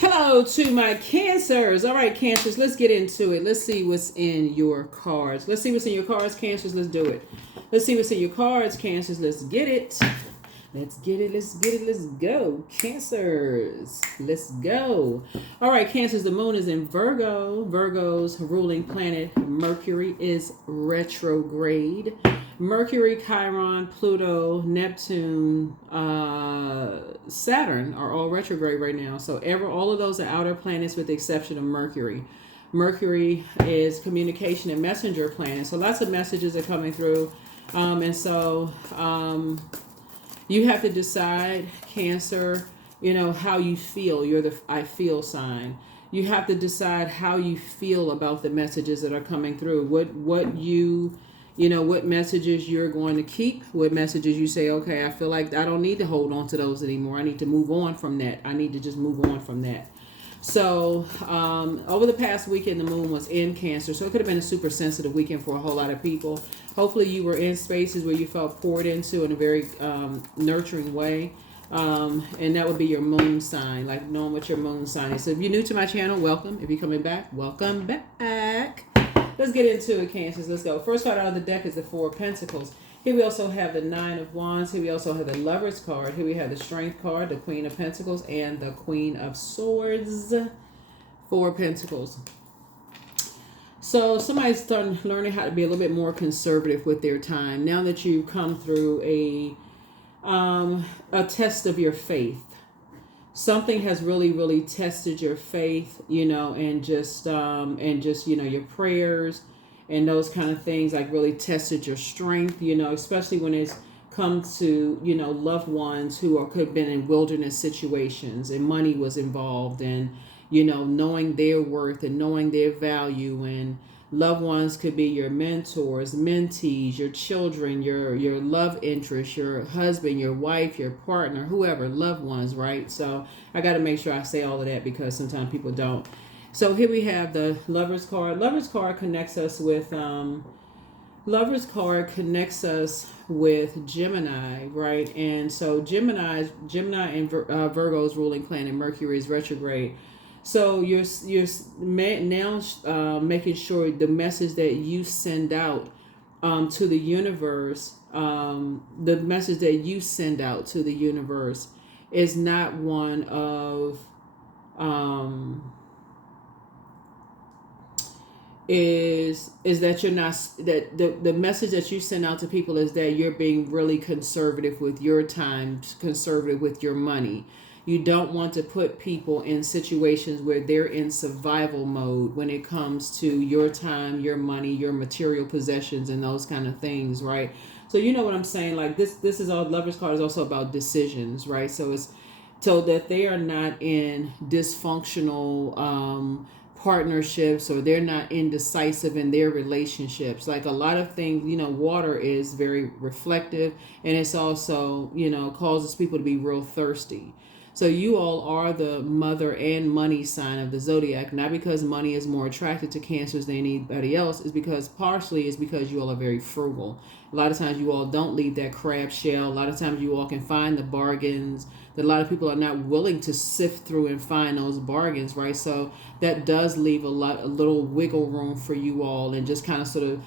Hello to my cancers. All right, cancers, let's get into it. Let's see what's in your cards. Let's see what's in your cards, cancers. Let's do it. Let's see what's in your cards, cancers. Let's get it. Let's get it. Let's get it. Let's go. Cancers. Let's go. All right, cancers. The moon is in Virgo. Virgo's ruling planet, Mercury, is retrograde. Mercury, Chiron, Pluto, Neptune, Saturn are all retrograde right now. So all of those are outer planets with the exception of Mercury. Mercury is communication and messenger planet. So lots of messages are coming through. And so you have to decide, Cancer, how you feel. You're the I feel sign. You have to decide how you feel about the messages that are coming through. What messages you're going to keep, what messages you say, okay, I feel like I don't need to hold on to those anymore. I need to move on from that. I need to just move on from that. So over the past weekend, the moon was in Cancer. So it could have been a super sensitive weekend for a whole lot of people. Hopefully you were in spaces where you felt poured into in a very nurturing way. And that would be your moon sign, like knowing what your moon sign is. So if you're new to my channel, welcome. If you're coming back, welcome back. Let's get into it, Cancers. Let's go. First card out of the deck is the Four of Pentacles. Here we also have the Nine of Wands. Here we also have the Lover's card. Here we have the Strength card, the Queen of Pentacles, and the Queen of Swords. Four of Pentacles. So somebody's learning how to be a little bit more conservative with their time. Now that you've come through a test of your faith. Something has really tested your faith, and just your prayers and those kind of things, like really tested your strength, especially when it's come to, loved ones who could have been in wilderness situations and money was involved, and, knowing their worth and knowing their value. And loved ones could be your mentors, mentees, your children, your love interest, your husband, your wife, your partner, whoever, loved ones, right? So I got to make sure I say all of that because sometimes people don't. So here we have the Lover's card. Lover's card connects us with Gemini, right? And so Gemini and Virgo's ruling planet Mercury is retrograde. So you're now making sure the message that you send out to the universe, is not one of is that you're not, that the message that you send out to people is that you're being really conservative with your time, conservative with your money. You don't want to put people in situations where they're in survival mode when it comes to your time, your money, your material possessions, and those kind of things, right? So you know what I'm saying? Like this is all, Lover's card is also about decisions, right? So it's so that they are not in dysfunctional partnerships, or they're not indecisive in their relationships. Like a lot of things, water is very reflective, and it's also, causes people to be real thirsty. So you all are the mother and money sign of the zodiac, not because money is more attracted to Cancers than anybody else, is because partially is because you all are very frugal. A lot of times you all don't leave that crab shell. A lot of times you all can find the bargains that a lot of people are not willing to sift through and find those bargains, right? So that does leave a little wiggle room for you all, and just kind of sort of,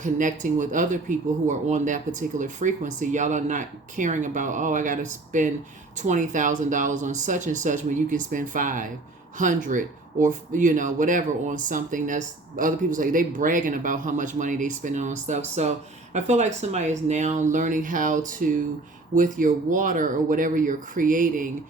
connecting with other people who are on that particular frequency. Y'all are not caring about, oh, I got to spend $20,000 on such and such when you can spend $500 or whatever on something that's other people say. They bragging about how much money they spending on stuff. So I feel like somebody is now learning how to, with your water or whatever you're creating,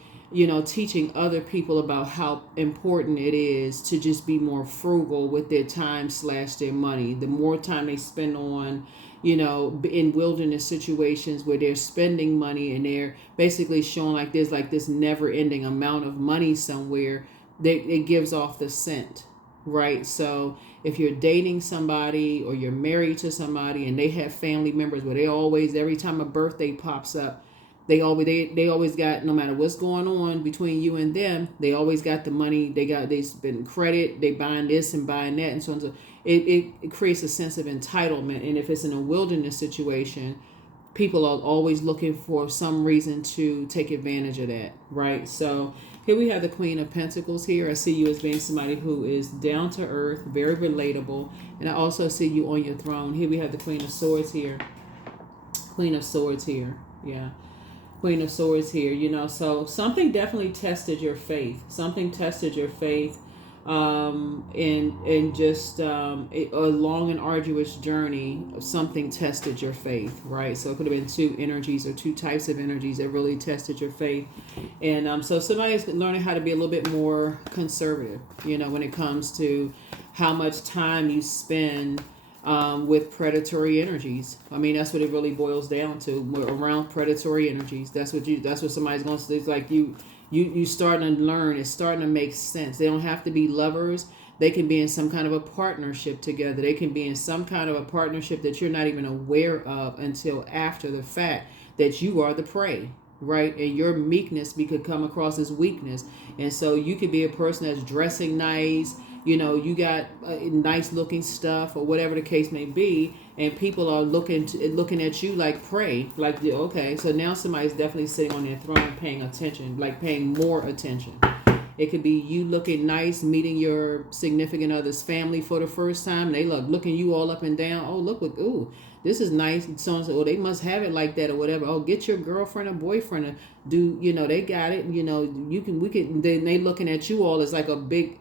teaching other people about how important it is to just be more frugal with their time / their money. The more time they spend on, in wilderness situations where they're spending money and they're basically showing like there's like this never ending amount of money somewhere, it gives off the scent, right? So if you're dating somebody or you're married to somebody and they have family members where they always, every time a birthday pops up, they always got, no matter what's going on between you and them, they always got the money. They spend credit, they buying this and buying that, and so on. So it creates a sense of entitlement. And if it's in a wilderness situation, people are always looking for some reason to take advantage of that, right? So Here we have the Queen of Pentacles here. I see you as being somebody who is down to earth, very relatable. And I also see you on your throne. Here we have the Queen of Swords here. Queen of Swords here. Yeah. Queen of Swords here. You know, so something definitely tested your faith. Something tested your faith. And just a long and arduous journey, something tested your faith, right? So it could have been two energies or two types of energies that really tested your faith. And so somebody's learning how to be a little bit more conservative, you know, when it comes to how much time you spend with predatory energies. I mean, that's what it really boils down to. We're around predatory energies. That's what somebody's going to say. It's like you starting to learn. It's starting to make sense. They don't have to be lovers. They can be in some kind of a partnership together. They can be in some kind of a partnership that you're not even aware of until after the fact that you are the prey, right? And your meekness could come across as weakness. And so you could be a person that's dressing nice, you know, you got nice looking stuff or whatever the case may be, and people are looking at you like prey, like, okay, so now somebody's definitely sitting on their throne paying attention, like paying more attention. It could be you looking nice, meeting your significant other's family for the first time. They looking you all up and down. Oh, look what, ooh, this is nice. So and so, oh, they must have it like that or whatever. Oh, get your girlfriend or boyfriend to do, you know, they got it. You know, then they looking at you all as like a big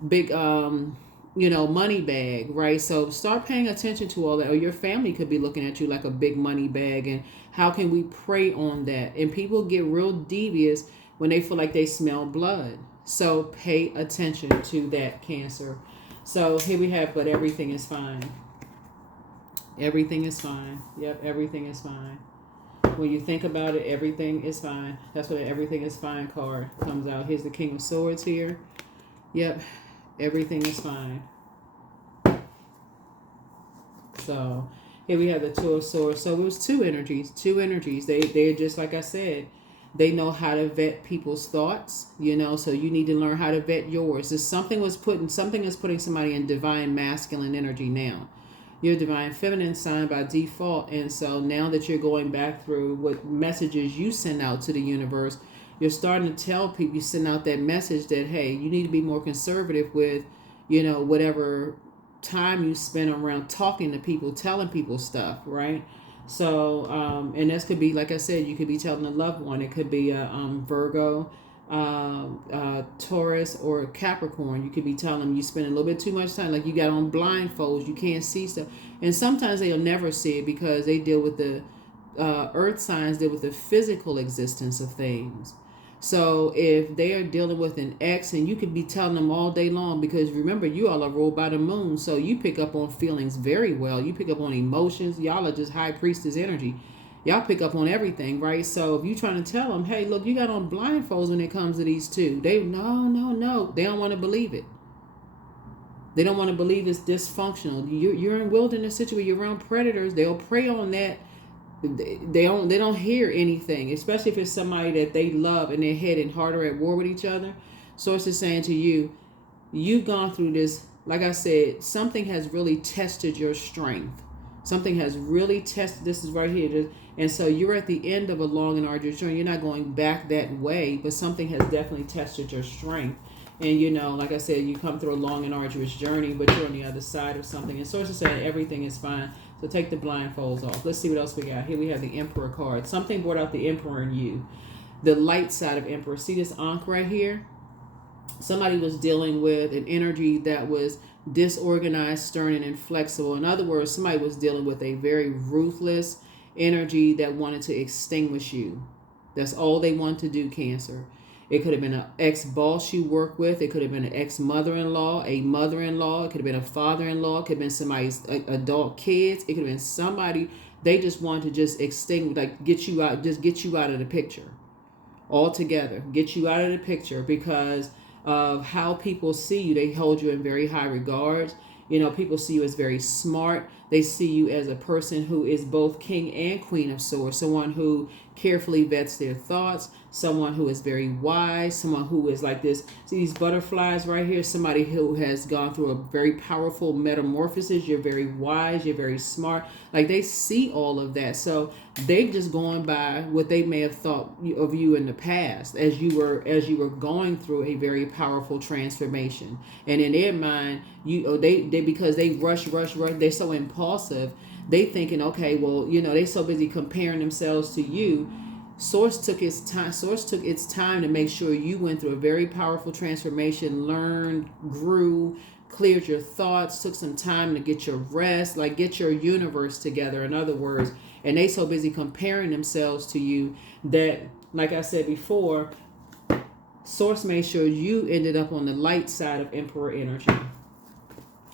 you know, money bag, right? So start paying attention to all that. Or your family could be looking at you like a big money bag, and how can we prey on that? And people get real devious when they feel like they smell blood. So pay attention to that, Cancer. So here we have, but everything is fine. Everything is fine. Yep, everything is fine. When you think about it, everything is fine. That's what the everything is fine card comes out. Here's the King of Swords here. Yep, everything is fine. So here we have the Two of Swords. So it was two energies. They're just like I said. They know how to vet people's thoughts, you know, so you need to learn how to vet yours. If something is putting somebody in divine masculine energy now. You're divine feminine sign by default. And so now that you're going back through what messages you send out to the universe, you're starting to tell people, you send out that message that, hey, you need to be more conservative with, you know, whatever time you spend around talking to people, telling people stuff, right? So, and this could be, like I said, you could be telling a loved one. It could be a Virgo, Taurus, or Capricorn. You could be telling them you spend a little bit too much time, like you got on blindfolds, you can't see stuff. And sometimes they'll never see it because they deal with the earth signs, deal with the physical existence of things. So if they are dealing with an ex, and you could be telling them all day long, because remember, you all are ruled by the moon, so you pick up on feelings very well. You pick up on emotions. Y'all are just high priestess energy. Y'all pick up on everything, right? So if you're trying to tell them, hey, look, you got on blindfolds when it comes to these two, they no, they don't want to believe it. They don't want to believe it's dysfunctional. You're in wilderness situation. You're around predators. They'll prey on that. They don't hear anything, especially if it's somebody that they love and their head and heart are at war with each other. Source is saying to you, you've gone through this. Like I said, something has really tested your strength. Something has really tested. This is right here. And so you're at the end of a long and arduous journey. You're not going back that way, but something has definitely tested your strength. And, you know, like I said, you come through a long and arduous journey, but you're on the other side of something. And Source is saying everything is fine. So take the blindfolds off. Let's see what else we got. Here we have the Emperor card. Something brought out the Emperor in you. The light side of Emperor. See this Ankh right here? Somebody was dealing with an energy that was disorganized, stern, and inflexible. In other words, somebody was dealing with a very ruthless energy that wanted to extinguish you. That's all they want to do, Cancer. It could have been an ex-boss you work with. It could have been an ex-mother-in-law, a mother-in-law. It could have been a father-in-law. It could have been somebody's adult kids. It could have been somebody. They just wanted to just extinguish, like get you out of the picture altogether. Get you out of the picture because of how people see you. They hold you in very high regards. You know, people see you as very smart. They see you as a person who is both king and queen of swords, someone who carefully vets their thoughts, someone who is very wise, someone who is like this. See these butterflies right here? Somebody who has gone through a very powerful metamorphosis. You're very wise, you're very smart. Like they see all of that. So they've just gone by what they may have thought of you in the past as you were going through a very powerful transformation. And in their mind, they because they rush, they're so impulsive, they thinking, okay, well, they so busy comparing themselves to you. Source took its time to make sure you went through a very powerful transformation, learned, grew, cleared your thoughts, took some time to get your rest, like get your universe together, in other words. And they so busy comparing themselves to you that, like I said before, Source made sure you ended up on the light side of Emperor energy.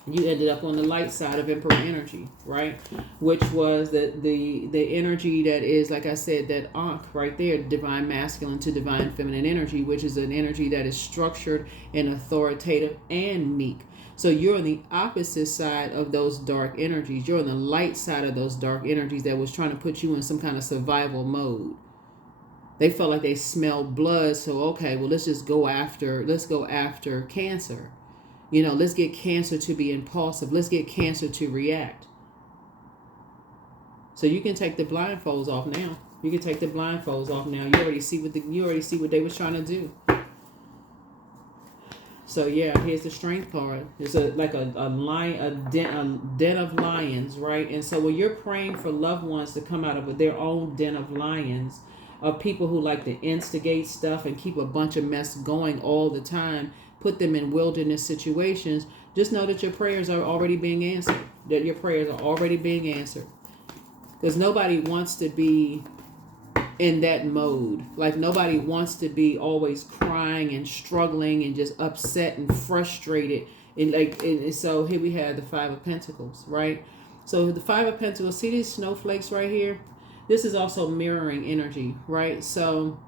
You ended up on the light side of Emperor energy, right? Which was the energy that is, like I said, that Ankh right there, divine masculine to divine feminine energy, which is an energy that is structured and authoritative and meek. So you're on the opposite side of those dark energies. You're on the light side of those dark energies that was trying to put you in some kind of survival mode. They felt like they smelled blood, so okay, well let's go after Cancer. Let's get Cancer to be impulsive. Let's get Cancer to react. So you can take the blindfolds off now. You already see what they was trying to do. So yeah, here's the Strength card. It's a den of lions, right? And so when you're praying for loved ones to come out of their own den of lions, of people who like to instigate stuff and keep a bunch of mess going all the time, put them in wilderness situations, just know that your prayers are already being answered. Because nobody wants to be in that mode. Like nobody wants to be always crying and struggling and just upset and frustrated. And so here we have the Five of Pentacles, right? So the Five of Pentacles, see these snowflakes right here? This is also mirroring energy, right? So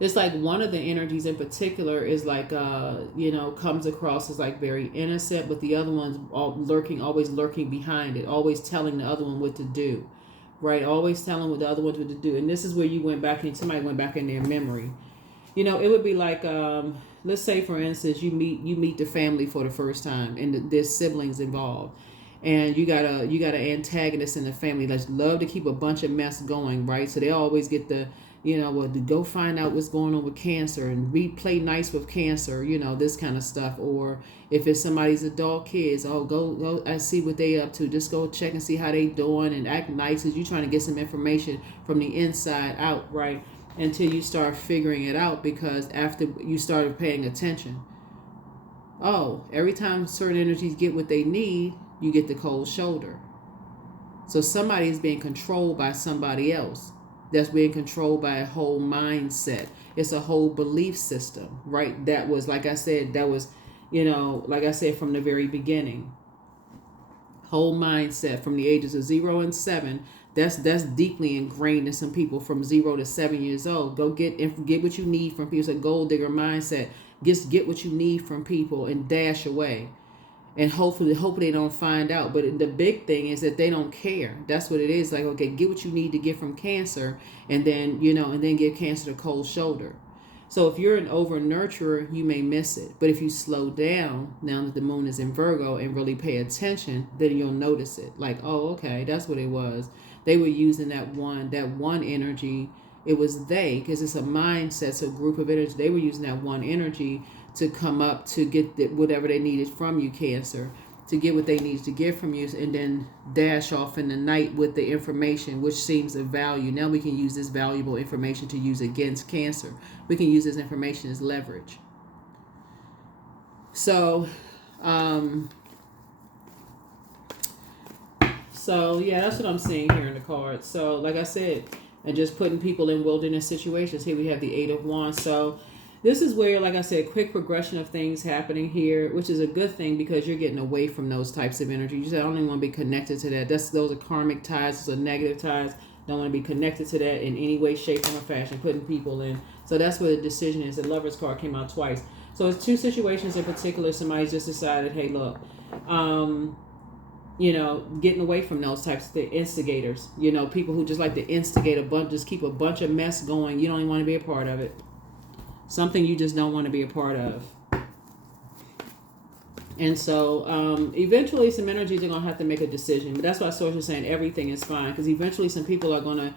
it's like one of the energies in particular is like, comes across as like very innocent, but the other one's always lurking behind it, always telling the other one what to do, right? Always telling the other one what to do. And this is where somebody went back in their memory. It would be like, let's say for instance, you meet the family for the first time and there's siblings involved. And you got an antagonist in the family that love to keep a bunch of mess going, right? So they always get to go find out what's going on with Cancer and play nice with Cancer, this kind of stuff. Or if it's somebody's adult kids, go and see what they up to. Just go check and see how they doing and act nice as you trying to get some information from the inside out, right? Until you start figuring it out, because after you started paying attention, every time certain energies get what they need, you get the cold shoulder. So somebody is being controlled by somebody else. That's being controlled by a whole mindset. It's a whole belief system, right? That was, like I said, from the very beginning. Whole mindset from the ages of 0 and 7. That's deeply ingrained in some people from 0 to 7 years old. Go get what you need from people. It's a gold digger mindset. Just get what you need from people and dash away. And hopefully they don't find out. But the big thing is that they don't care. That's what it is. Like, okay, get what you need to get from Cancer, and then give Cancer the cold shoulder. So if you're an over nurturer, you may miss it. But if you slow down, now that the moon is in Virgo, and really pay attention, then you'll notice it. Like, okay, that's what it was. They were using that one energy. It was because it's a mindset, it's a group of energy. They were using that one energy to come up to get whatever they needed from you, Cancer, to get what they needed to get from you, and then dash off in the night with the information, which seems of value. Now we can use this valuable information to use against Cancer. We can use this information as leverage. So, yeah, that's what I'm seeing here in the cards. So, like I said, and just putting people in wilderness situations. Here we have the Eight of Wands. So this is where, like I said, quick progression of things happening here, which is a good thing because you're getting away from those types of energy. You say, I don't even want to be connected to that. Those are karmic ties. Those are negative ties. Don't want to be connected to that in any way, shape, or fashion, putting people in. So that's where the decision is. The Lover's card came out twice. So it's two situations in particular. Somebody's just decided, hey, look, getting away from those types of instigators, people who just like to instigate a bunch, just keep a bunch of mess going. You don't even want to be a part of it. Something you just don't want to be a part of. And so eventually some energies are going to have to make a decision. But that's why Source is saying everything is fine. Because eventually some people are going to,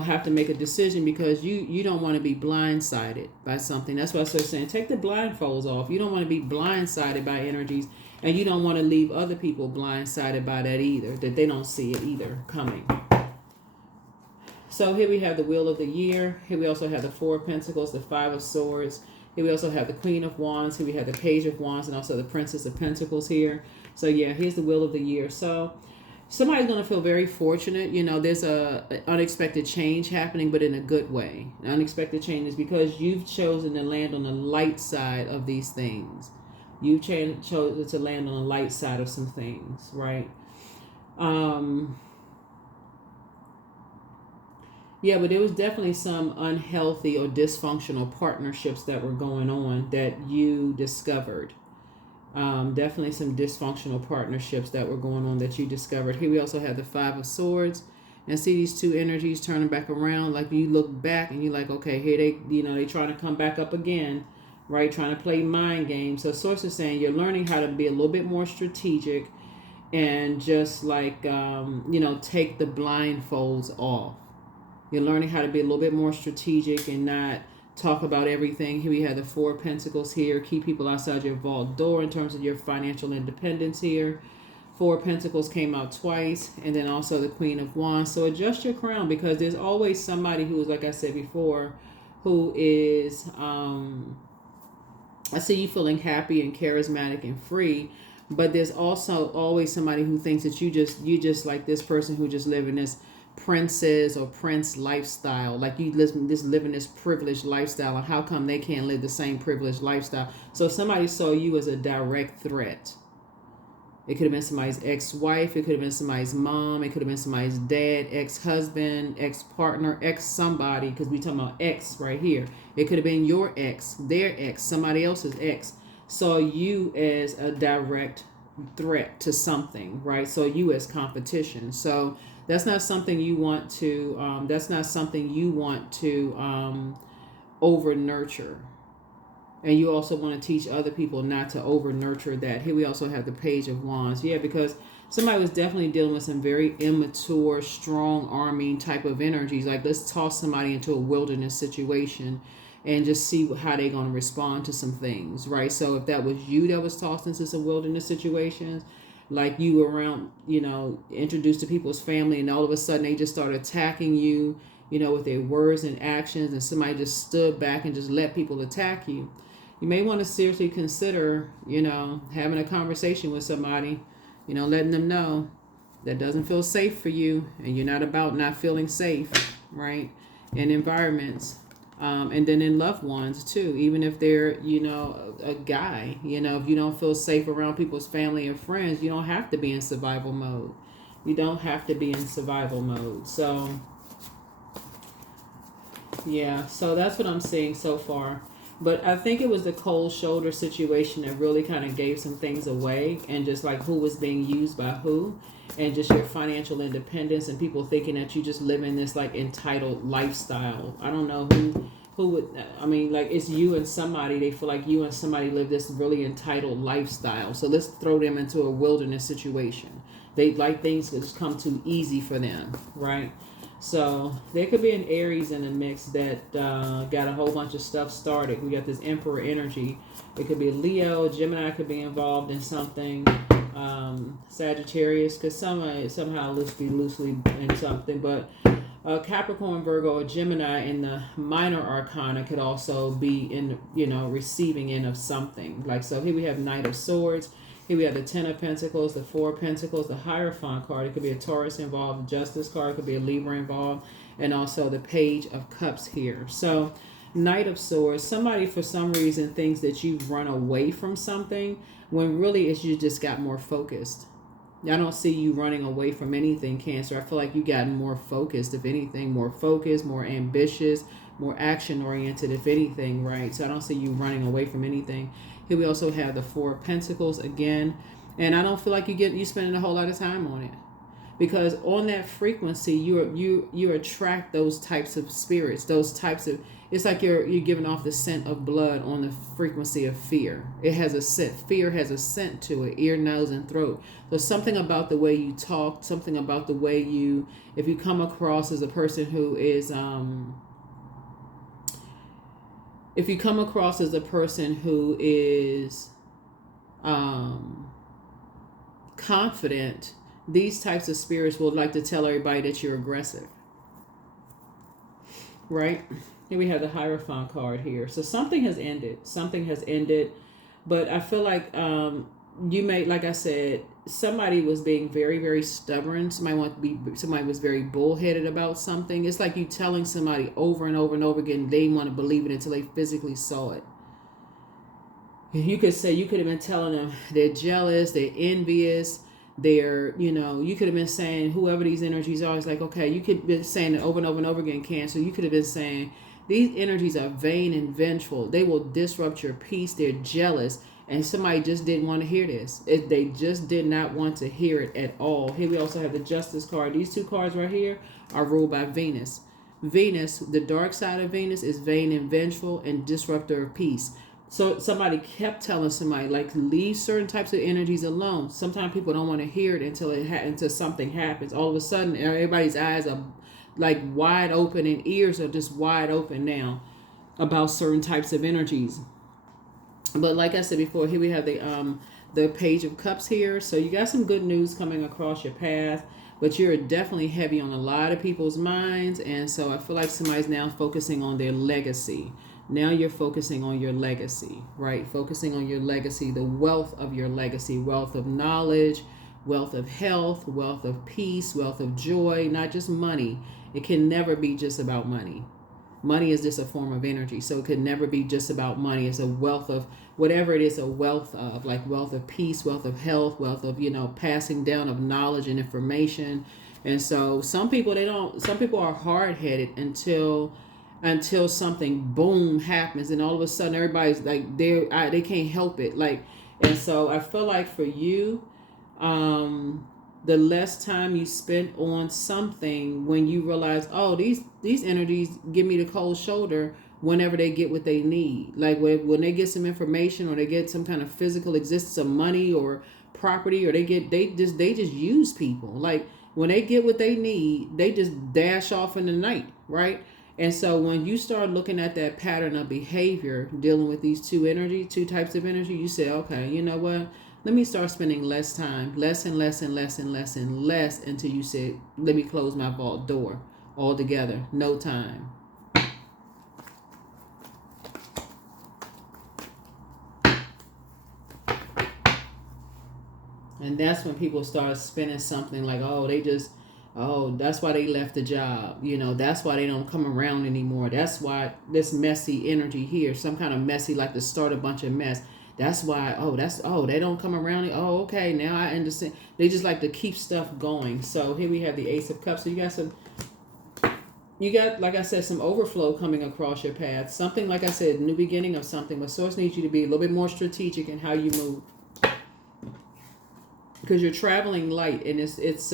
have to make a decision because you don't want to be blindsided by something. That's why Source is saying take the blindfolds off. You don't want to be blindsided by energies. And you don't want to leave other people blindsided by that either. That they don't see it either coming. So here we have the Wheel of the Year. Here we also have the Four of Pentacles, the Five of Swords. Here we also have the Queen of Wands. Here we have the Page of Wands and also the Princess of Pentacles here. So yeah, here's the Wheel of the Year. So somebody's going to feel very fortunate. There's a unexpected change happening, but in a good way. An unexpected change is because you've chosen to land on the light side of these things. You've chosen to land on the light side of some things, right? Yeah, but there was definitely some unhealthy or dysfunctional partnerships that were going on that you discovered. Definitely some dysfunctional partnerships that were going on that you discovered. Here we also have the Five of Swords. And see these two energies turning back around. Like you look back and you're like, okay, here they trying to come back up again, right? Trying to play mind games. So Source is saying you're learning how to be a little bit more strategic and just like, take the blindfolds off. You're learning how to be a little bit more strategic and not talk about everything. Here we have the Four of Pentacles here. Keep people outside your vault door in terms of your financial independence here. Four of Pentacles came out twice. And then also the Queen of Wands. So adjust your crown because there's always somebody who is, like I said before, who is, I see you feeling happy and charismatic and free. But there's also always somebody who thinks that you just like this person who just live in this princess or prince lifestyle, like you living this privileged lifestyle, and how come they can't live the same privileged lifestyle? So somebody saw you as a direct threat. It could have been somebody's ex-wife, it could have been somebody's mom, it could have been somebody's dad, ex-husband, ex-partner, ex-somebody, because we talking about ex right here. It could have been your ex, their ex, somebody else's ex, saw you as a direct threat to something, right? So you as competition. So that's not something you want to over nurture. And you also want to teach other people not to over nurture that. Here we also have the Page of Wands. Yeah, because somebody was definitely dealing with some very immature, strong arming type of energies. Like, let's toss somebody into a wilderness situation and just see how they're going to respond to some things, right? So if that was you that was tossed into some wilderness situations, like you were around, introduced to people's family, and all of a sudden they just started attacking you, with their words and actions, and somebody just stood back and just let people attack you. You may want to seriously consider, having a conversation with somebody, letting them know that doesn't feel safe for you, and you're not about not feeling safe, right, in environments. And then in loved ones too, even if they're, a guy, if you don't feel safe around people's family and friends, you don't have to be in survival mode. You don't have to be in survival mode. So, yeah, so that's what I'm seeing so far. But I think it was the cold shoulder situation that really kind of gave some things away, and just like who was being used by who, and just your financial independence and people thinking that you just live in this like entitled lifestyle. I don't know who would, I mean, like it's you and somebody, they feel like you and somebody live this really entitled lifestyle. So let's throw them into a wilderness situation. They like things to just come too easy for them, right? So there could be an Aries in the mix that got a whole bunch of stuff started. We got this Emperor energy. It could be a Leo, Gemini could be involved in something. Sagittarius could somehow loosely in something. But Capricorn, Virgo, or Gemini in the minor arcana could also be in, receiving end of something. Like, so here we have Knight of Swords. Here we have the Ten of Pentacles, the Four of Pentacles, the Hierophant card. It could be a Taurus involved, Justice card. It could be a Libra involved, and also the Page of Cups here. So Knight of Swords, somebody for some reason thinks that you've run away from something when really it's you just got more focused. I don't see you running away from anything, Cancer. I feel like you got more focused, if anything, more focused, more ambitious, more action oriented, if anything, right? So I don't see you running away from anything. Here we also have the Four of Pentacles again, And I don't feel like you spending a whole lot of time on it, because on that frequency you attract those types of spirits, those types of, it's like you're giving off the scent of blood on the frequency of fear. It has a scent. Fear has a scent to it, ear, nose, and throat. So something about the way you talk, something about the way you, if you come across as a person who is if you come across as a person who is confident, these types of spirits will like to tell everybody that you're aggressive, right? Here we have the Hierophant card here. So something has ended. Something has ended. But I feel like you may, like I said, somebody was being very, very stubborn. Somebody was very bullheaded about something. It's like you telling somebody over and over and over again, they want to believe it until they physically saw it. You could say, you could have been telling them they're jealous, they're envious, they're, you could have been saying, whoever these energies are, it's like, okay, you could have been saying it over and over and over again, Cancer. You could have been saying, these energies are vain and vengeful. They will disrupt your peace. They're jealous. And somebody just didn't want to hear this. They just did not want to hear it at all. Here we also have the Justice card. These two cards right here are ruled by Venus. Venus, the dark side of Venus, is vain and vengeful and disruptor of peace. So somebody kept telling somebody, like, leave certain types of energies alone. Sometimes people don't want to hear it until something happens. All of a sudden, everybody's eyes are like wide open and ears are just wide open now about certain types of energies. But like I said before, here we have the Page of Cups here. So you got some good news coming across your path, but you're definitely heavy on a lot of people's minds. And so I feel like somebody's now focusing on their legacy. Now you're focusing on your legacy, right? Focusing on your legacy, the wealth of your legacy, wealth of knowledge, wealth of health, wealth of peace, wealth of joy, not just money. It can never be just about money. Money is just a form of energy, so it could never be just about money. It's a wealth of whatever it is, a wealth of, like wealth of peace, wealth of health, wealth of, passing down of knowledge and information. And so some people are hard-headed until something boom happens, and all of a sudden everybody's like they can't help it. Like, and so I feel like for you, the less time you spend on something, when you realize, oh, these energies give me the cold shoulder whenever they get what they need. Like when they get some information, or they get some kind of physical existence of money or property, or they just use people. Like when they get what they need, they just dash off in the night, right? And so when you start looking at that pattern of behavior, dealing with these two types of energy, you say, okay, you know what? Let me start spending less time, less and less and less and less and less, until you say, let me close my vault door altogether. No time. And that's when people start spinning something like, that's why they left the job. That's why they don't come around anymore. That's why this messy energy here, some kind of messy, like to start a bunch of mess. That's why, they don't come around. Oh, okay, now I understand. They just like to keep stuff going. So here we have the Ace of Cups. So you got, like I said, some overflow coming across your path. Something, like I said, new beginning of something. But Source needs you to be a little bit more strategic in how you move, because you're traveling light, and it's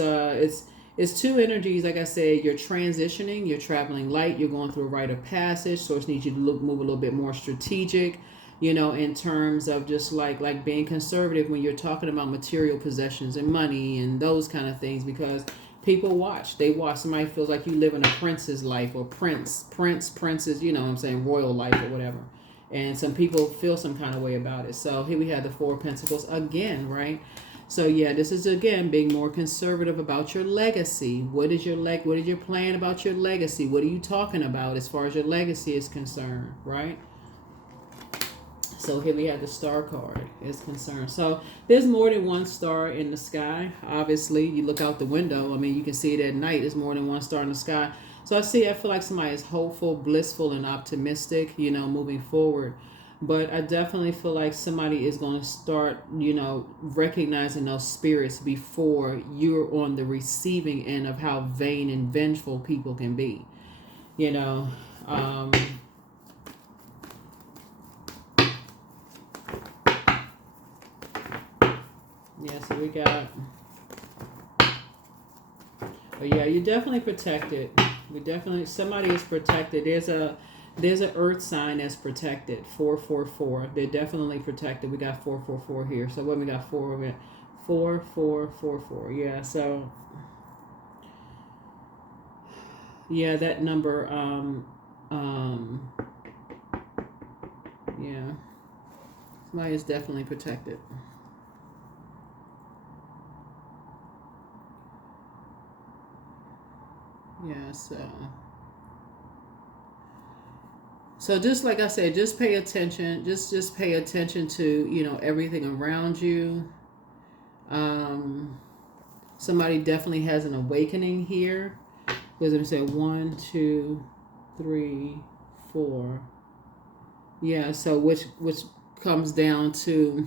two energies. Like I said, you're transitioning, you're traveling light, you're going through a rite of passage. Source needs you to move a little bit more strategic, in terms of just like being conservative when you're talking about material possessions and money and those kind of things, because people watch. Somebody feels like you live in a prince's life, or princess, what I'm saying, royal life or whatever. And some people feel some kind of way about it. So here we have the Four of Pentacles again, right? So yeah, this is again being more conservative about your legacy. What is your plan about your legacy? What are you talking about as far as your legacy is concerned, right? So here we have the Star card is concerned. So there's more than one star in the sky. Obviously, you look out the window. I mean, you can see it at night. There's more than one star in the sky. So I feel like somebody is hopeful, blissful, and optimistic, moving forward. But I definitely feel like somebody is going to start, recognizing those spirits before you're on the receiving end of how vain and vengeful people can be. Yeah, so we got. But yeah, you're definitely protected. We definitely somebody is protected. There's a earth sign that's protected. 444. They're definitely protected. We got 444 here. So what we got 4444. Yeah. So yeah, that number. Yeah, somebody is definitely protected. Yeah. So just like I said, just pay attention. Just pay attention to everything around you. Um, somebody definitely has an awakening here. Because I'm saying 1, 2, 3, 4. Yeah. So which comes down to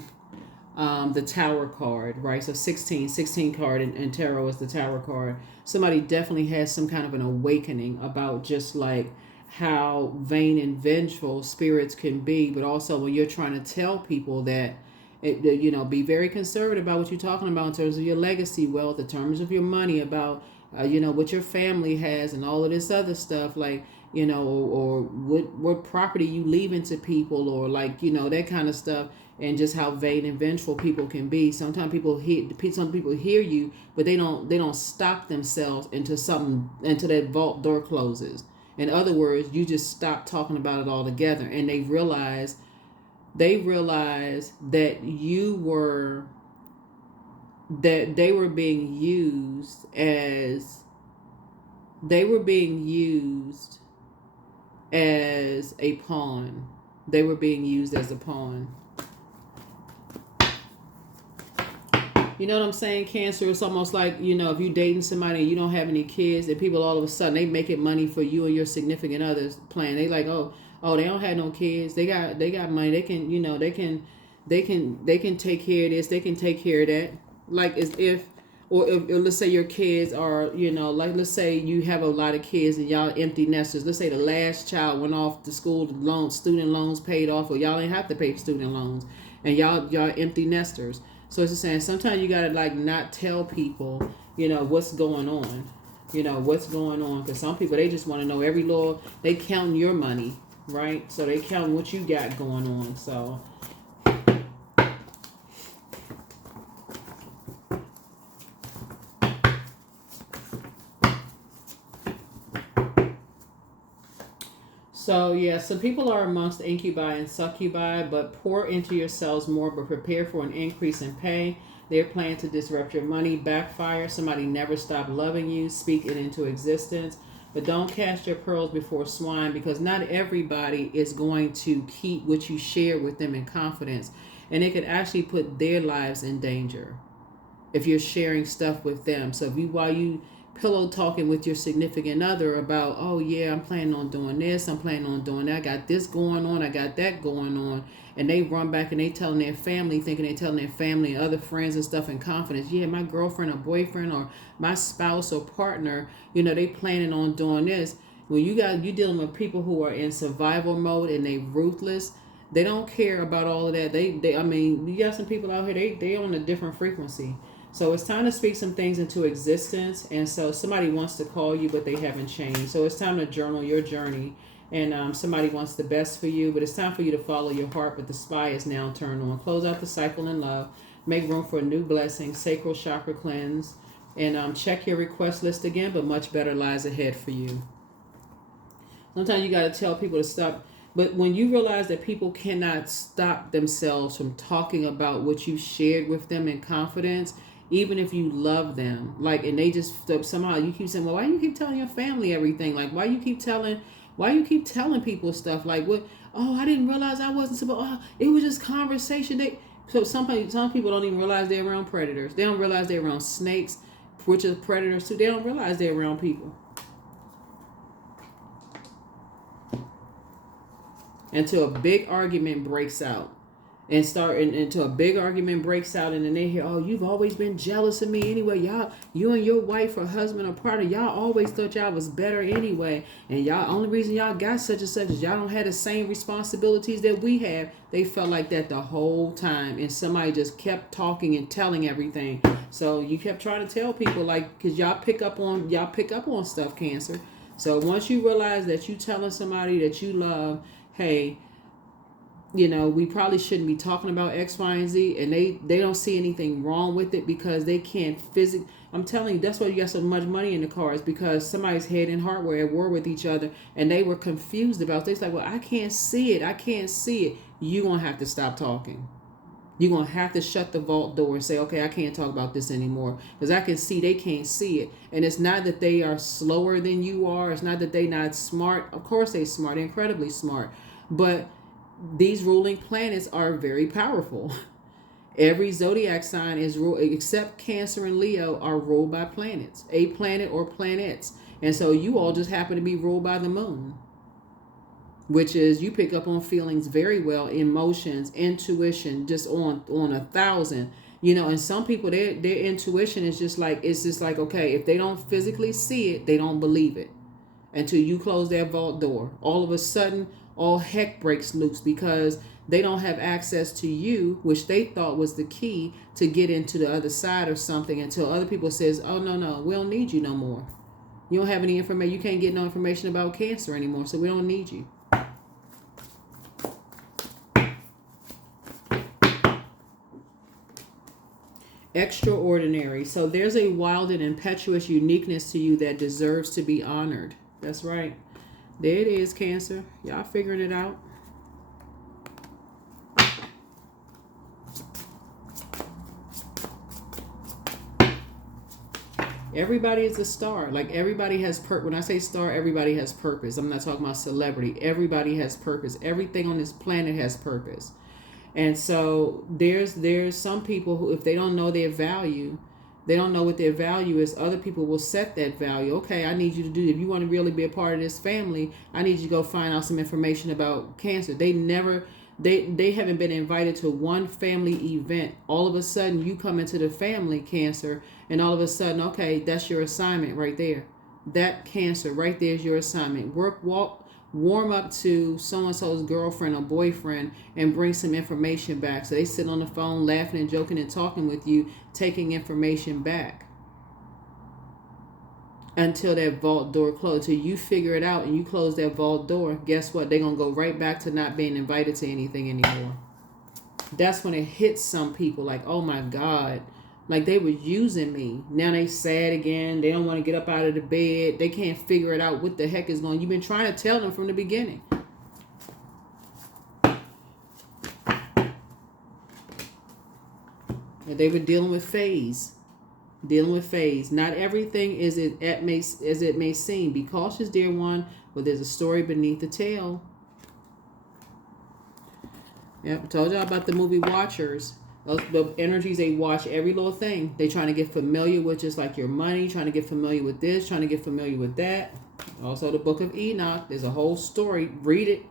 the Tower card, right? So 16 card in tarot is the Tower card. Somebody definitely has some kind of an awakening about just like how vain and vengeful spirits can be, but also when you're trying to tell people that be very conservative about what you're talking about in terms of your legacy wealth, in terms of your money, about what your family has and all of this other stuff, like or what property you leaving to people, or like that kind of stuff, and just how vain and vengeful people can be. Sometimes some people hear you, but they don't stop themselves until that vault door closes. In other words, you just stop talking about it altogether, and they realize that they were being used as a pawn. They were being used as a pawn. You know what I'm saying, Cancer? It's almost like, if you're dating somebody and you don't have any kids, and people all of a sudden they making money for you and your significant others playing. They like, oh, they don't have no kids. They got money. They can, they can take care of this. They can take care of that. Like as if, or let's say your kids are, like let's say you have a lot of kids and y'all empty nesters. Let's say the last child went off to school, student loans paid off, or y'all ain't have to pay student loans, and y'all empty nesters. So it's just saying sometimes you gotta like not tell people, what's going on, because some people they just want to know every little. They counting your money, right? So they counting what you got going on. So yeah, some people are amongst incubi and succubi, but pour into yourselves more, but prepare for an increase in pay. They're planning to disrupt your money, backfire. Somebody never stop loving you, speak it into existence. But don't cast your pearls before swine, because not everybody is going to keep what you share with them in confidence. And it could actually put their lives in danger if you're sharing stuff with them. So while you pillow talking with your significant other about, oh yeah, I'm planning on doing this, I'm planning on doing that, I got this going on, I got that going on, and they run back and they telling their family, thinking they telling their family and other friends and stuff in confidence, yeah, my girlfriend or boyfriend or my spouse or partner, they planning on doing this. When you dealing with people who are in survival mode and they ruthless, they don't care about all of that. I mean, you got some people out here, they on a different frequency. So it's time to speak some things into existence. And so somebody wants to call you, but they haven't changed. So it's time to journal your journey. And somebody wants the best for you, but it's time for you to follow your heart. But the spy is now turned on. Close out the cycle in love. Make room for a new blessing. Sacral chakra cleanse. And check your request list again, but much better lies ahead for you. Sometimes you got to tell people to stop. But when you realize that people cannot stop themselves from talking about what you shared with them in confidence, even if you love them, like, and they just somehow you keep saying, well, why do you keep telling your family everything? Like, why you keep telling people stuff? Like, what? Oh, I didn't realize I wasn't supposed. Oh, it was just conversation. So some people don't even realize they're around predators. They don't realize they're around snakes, which are predators too. They don't realize they're around people until a big argument breaks out. and start into a big argument breaks out, and then they hear, oh, you've always been jealous of me anyway, y'all, you and your wife or husband or partner, y'all always thought y'all was better anyway, and y'all, only reason y'all got such and such is y'all don't have the same responsibilities that we have. They felt like that the whole time, and somebody just kept talking and telling everything. So you kept trying to tell people, like, because y'all pick up on stuff, Cancer. So once you realize that you telling somebody that you love, hey, we probably shouldn't be talking about X, Y, and Z, and they don't see anything wrong with it because they can't physically. I'm telling you, that's why you got so much money in the cars, because somebody's head and heart were at war with each other, and they were confused about this. Like, well, I can't see it. I can't see it. You're going to have to stop talking. You're going to have to shut the vault door and say, okay, I can't talk about this anymore, because I can see they can't see it. And it's not that they are slower than you are. It's not that they're not smart. Of course they're smart. They're incredibly smart. But these ruling planets are very powerful. Every zodiac sign is ruled, except Cancer and Leo, are ruled by planets, a planet or planets. And so you all just happen to be ruled by the moon, which is, you pick up on feelings very well, emotions, intuition, just on 1,000. And some people, their intuition is just like, it's just like, okay, if they don't physically see it, they don't believe it until you close that vault door. All of a sudden, all heck breaks loose, because they don't have access to you, which they thought was the key to get into the other side of something, until other people says, oh, no, we don't need you no more. You don't have any information. You can't get no information about Cancer anymore, so we don't need you. Extraordinary. So there's a wild and impetuous uniqueness to you that deserves to be honored. That's right. There it is, Cancer. Y'all figuring it out. Everybody is a star. Like, everybody has when I say star, everybody has purpose. I'm not talking about celebrity. Everybody has purpose. Everything on this planet has purpose. And so there's some people who, if they don't know their value, they don't know what their value is, other people will set that value. Okay, I need you to do, if you want to really be a part of this family, I need you to go find out some information about Cancer. They haven't been invited to one family event. All of a sudden, you come into the family, Cancer, and all of a sudden, okay, that's your assignment right there. That, Cancer, right there is your assignment. Warm up to so-and-so's girlfriend or boyfriend and bring some information back. So they sit on the phone laughing and joking and talking with you, taking information back until that vault door closed. Until you figure it out and you close that vault door, guess what? They're going to go right back to not being invited to anything anymore. That's when it hits some people like, oh my God, like they were using me. Now they sad again. They don't want to get up out of the bed. They can't figure it out what the heck is going on. You've been trying to tell them from the beginning. And they were dealing with faes. Not everything is as it may seem. Be cautious, dear one, but there's a story beneath the tale. Yep, I told y'all about the movie Watchers. The energies, they watch every little thing. They trying to get familiar with, just like your money, trying to get familiar with this, trying to get familiar with that. Also the book of Enoch. There's a whole story. Read it.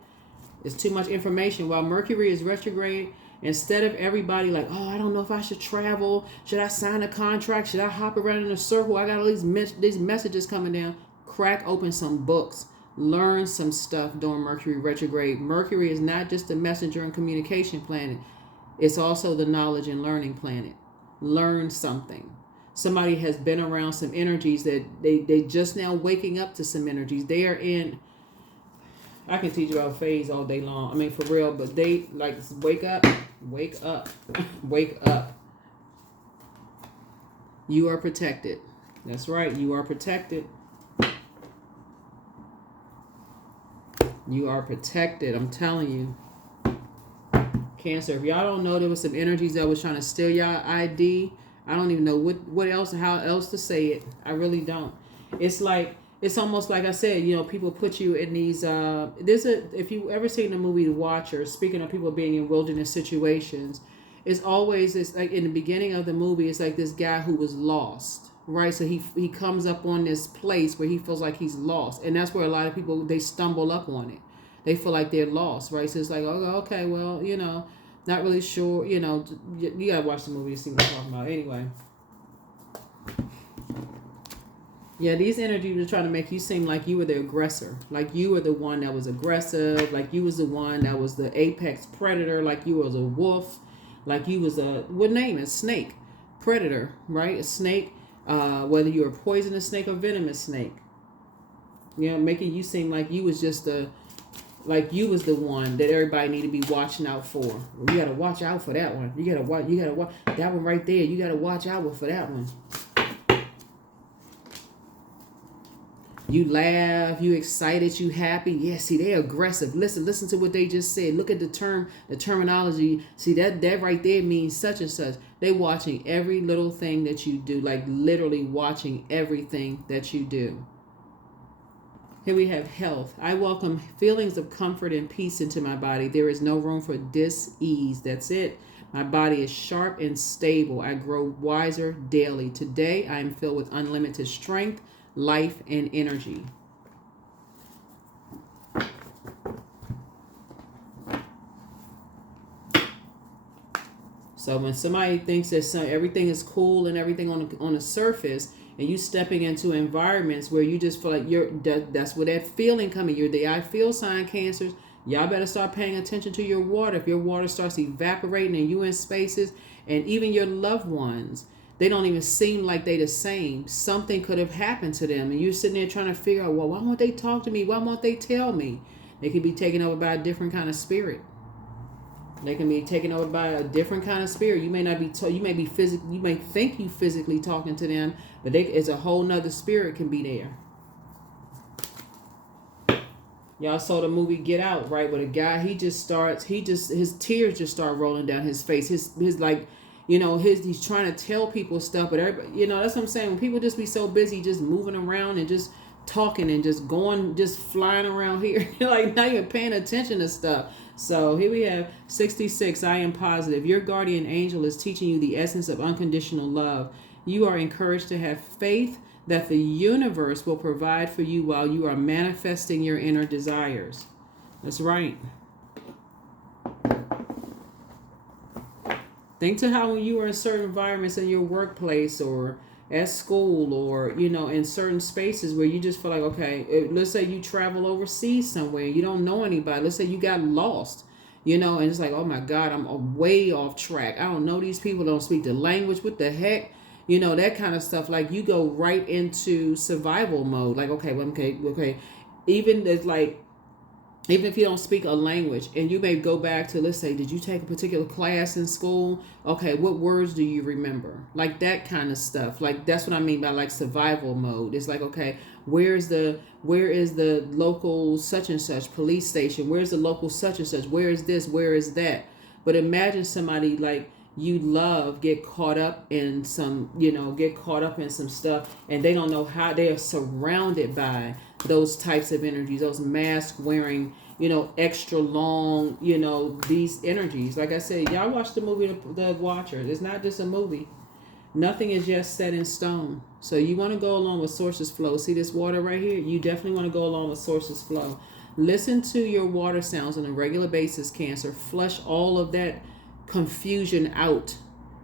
It's too much information. While Mercury is retrograde, instead of everybody like, oh, I don't know if I should travel. Should I sign a contract? Should I hop around in a circle? I got all these messages coming down. Crack open some books. Learn some stuff during Mercury retrograde. Mercury is not just a messenger and communication planet. It's also the knowledge and learning planet. Learn something. Somebody has been around some energies that they just now waking up to some energies. They are in, I can teach you about phase all day long. I mean, for real, but they like, wake up, wake up, wake up. You are protected. That's right. You are protected. You are protected. I'm telling you. Cancer, if y'all don't know, there was some energies that was trying to steal y'all ID. I don't even know what else, how else to say it. I really don't. It's like, it's almost like I said, people put you in these, if you ever seen the movie The Watcher, speaking of people being in wilderness situations, it's like in the beginning of the movie, it's like this guy who was lost, right? So he comes up on this place where he feels like he's lost. And that's where a lot of people, they stumble up on it. They feel like they're lost, right? So it's like, oh, okay, well, Not really sure. You know, you gotta watch the movie to see what I'm talking about. Anyway. Yeah, these energies are trying to make you seem like you were the aggressor. Like you were the one that was aggressive. Like you was the one that was the apex predator. Like you was a wolf. Like you was a, what name is snake? Predator, right? A snake. Whether you're a poisonous snake or venomous snake. You know, making you seem like you was just like you was the one that everybody need to be watching out for. You gotta watch out for that one. You gotta watch that one right there. You gotta watch out for that one. You laugh, you excited, you happy. Yeah, see, they're aggressive. Listen to what they just said. Look at the terminology. See, that right there means such and such. They watching every little thing that you do, like literally watching everything that you do. Here we have health. I welcome feelings of comfort and peace into my body. There is no room for dis-ease. That's it. My body is sharp and stable. I grow wiser daily. Today, I am filled with unlimited strength, life, and energy. So when somebody thinks that everything is cool and everything on the surface, and you stepping into environments where you just feel like that's where that feeling coming. You're the I feel sign, Cancers. Y'all better start paying attention to your water. If your water starts evaporating and you in spaces, and even your loved ones, they don't even seem like they the same. Something could have happened to them, and you're sitting there trying to figure out, well, why won't they talk to me? Why won't they tell me? They could be taken over by a different kind of spirit. They can be taken over by a different kind of spirit. You may not be you may be physically, you may think you physically talking to them, but it's a whole nother spirit can be there. Y'all saw the movie Get Out, right? Where the guy, his tears just start rolling down his face. His like, you know, he's trying to tell people stuff, but everybody, you know, that's what I'm saying. When people just be so busy just moving around and just talking and just flying around here, like not even paying attention to stuff. So here we have 66. I am positive. Your guardian angel is teaching you the essence of unconditional love. You are encouraged to have faith that the universe will provide for you while you are manifesting your inner desires. That's right. Think to how when you are in certain environments in your workplace or at school or, you know, in certain spaces where you just feel like, okay, let's say you travel overseas somewhere, you don't know anybody. Let's say you got lost, you know, and it's like, oh my God, I'm way off track. I don't know these people, don't speak the language. What the heck? You know, that kind of stuff. Like you go right into survival mode. Like, okay. Even if you don't speak a language and you may go back to, let's say, did you take a particular class in school? Okay, what words do you remember? Like that kind of stuff. Like that's what I mean by like survival mode. It's like, okay, where is the local such and such police station? Where's the local such and such? Where is this? Where is that? But imagine somebody like you love get caught up in some stuff and they don't know how. They are surrounded by those types of energies, those mask wearing, you know, extra long, you know, these energies. Like I said, y'all watch the movie The Watcher. It's not just a movie. Nothing is just set in stone. So you want to go along with sources flow. See this water right here? You definitely want to go along with sources flow. Listen to your water sounds on a regular basis, Cancer. Flush all of that confusion out.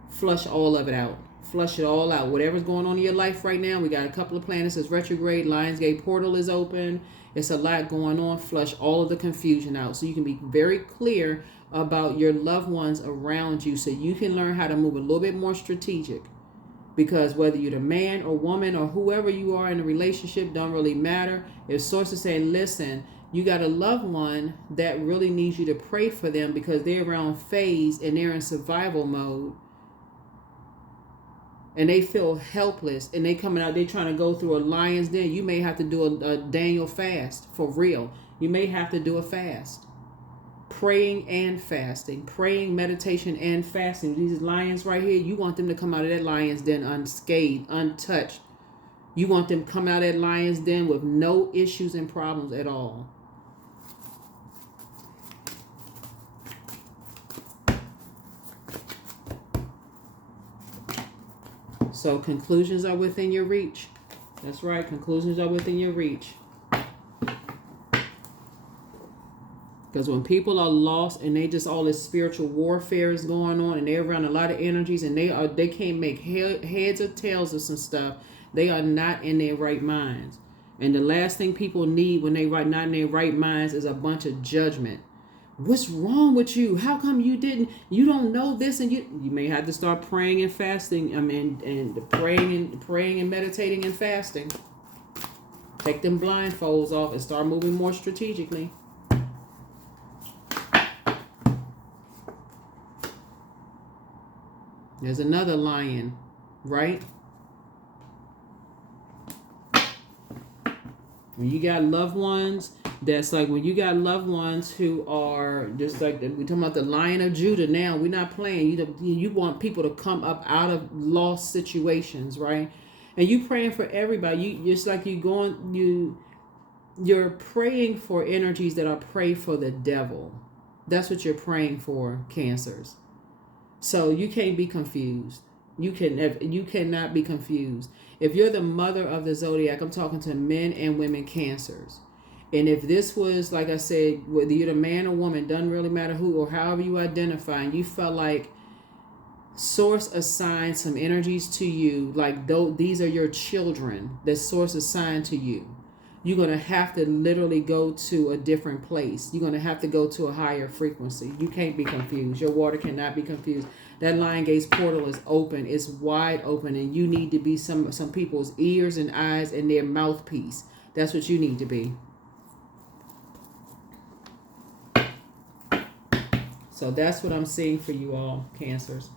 Flush all of it out. Flush it all out. Whatever's going on in your life right now, we got a couple of planets that's retrograde. Lionsgate portal is open. It's a lot going on. Flush all of the confusion out so you can be very clear about your loved ones around you so you can learn how to move a little bit more strategic. Because whether you're the man or woman or whoever you are in a relationship don't really matter. If sources saying, listen, you got a loved one that really needs you to pray for them because they're around phase and they're in survival mode. And they feel helpless and they coming out, they trying to go through a lion's den. You may have to do a Daniel fast for real. You may have to do a fast. Praying and fasting. Praying, meditation, and fasting. These lions right here, you want them to come out of that lion's den unscathed, untouched. You want them to come out of that lion's den with no issues and problems at all. So conclusions are within your reach. That's right. Conclusions are within your reach. Because when people are lost and they just all this spiritual warfare is going on and they're around a lot of energies and they can't make heads or tails of some stuff, they are not in their right minds. And the last thing people need when they not in their right minds is a bunch of judgment. What's wrong with you? How come you don't know this? And you may have to start praying and fasting. I mean, and praying and meditating and fasting. Take them blindfolds off and start moving more strategically. There's another lion, right? When you got loved ones, that's like when you got loved ones who are just like, we're talking about the Lion of Judah now. We're not playing. You want people to come up out of lost situations, right? And you praying for everybody. It's like you're praying for energies that are prey for the devil. That's what you're praying for, Cancers. So you can't be confused. You cannot be confused. If you're the mother of the zodiac, I'm talking to men and women Cancers. And if this was, like I said, whether you're the man or woman, doesn't really matter who or however you identify, and you felt like Source assigned some energies to you, like these are your children that Source assigned to you, you're going to have to literally go to a different place. You're going to have to go to a higher frequency. You can't be confused. Your water cannot be confused. That Lion Gate's portal is open. It's wide open, and you need to be some people's ears and eyes and their mouthpiece. That's what you need to be. So that's what I'm seeing for you all, Cancers.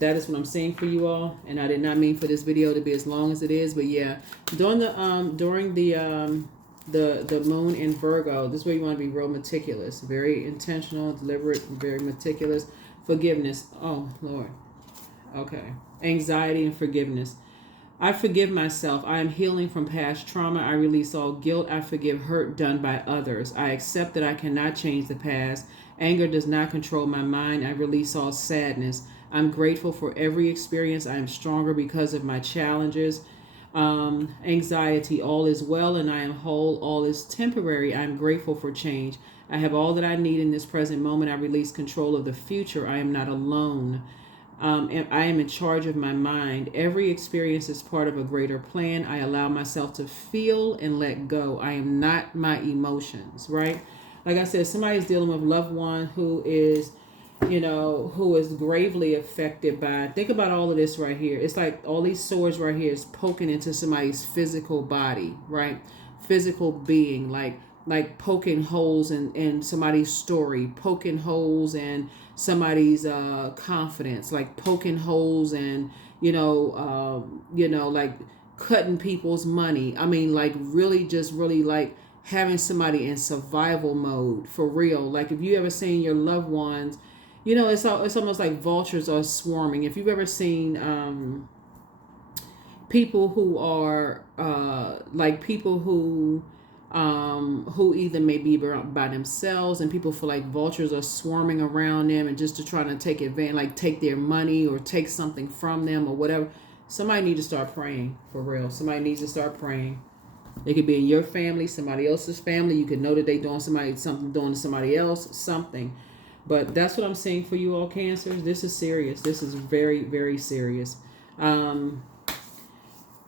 That is what I'm seeing for you all, and I did not mean for this video to be as long as it is, but yeah, during the moon in Virgo, this is where you want to be real meticulous, very intentional, deliberate, very meticulous. Forgiveness. Oh Lord. Okay. Anxiety and forgiveness. I forgive myself. I am healing from past trauma. I release all guilt. I forgive hurt done by others. I accept that I cannot change the past. Anger does not control my mind. I release all sadness. I'm grateful for every experience. I am stronger because of my challenges. Anxiety, all is well and I am whole. All is temporary. I am grateful for change. I have all that I need in this present moment. I release control of the future. I am not alone. And I am in charge of my mind. Every experience is part of a greater plan. I allow myself to feel and let go. I am not my emotions, right? Like I said, somebody's dealing with a loved one who is gravely affected by, think about all of this right here. It's like all these swords right here is poking into somebody's physical body, right? Physical being, like poking holes in somebody's story, poking holes in somebody's confidence, like poking holes in, like cutting people's money. I mean, like really like having somebody in survival mode for real. Like if you ever seen your loved ones, it's almost like vultures are swarming. If you've ever seen people who are people who either may be by themselves, and people feel like vultures are swarming around them and just to try to take advantage, like take their money or take something from them or whatever. Somebody needs to start praying for real. Somebody needs to start praying. It could be in your family, somebody else's family. You could know that they doing something to somebody else, something. But that's what I'm saying for you all, Cancers. This is serious. This is very, very serious. And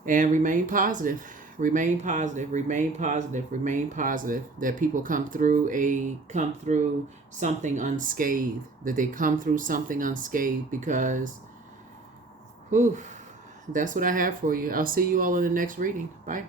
remain positive. Remain positive. Remain positive. Remain positive. That people come through something unscathed. That they come through something unscathed, because that's what I have for you. I'll see you all in the next reading. Bye.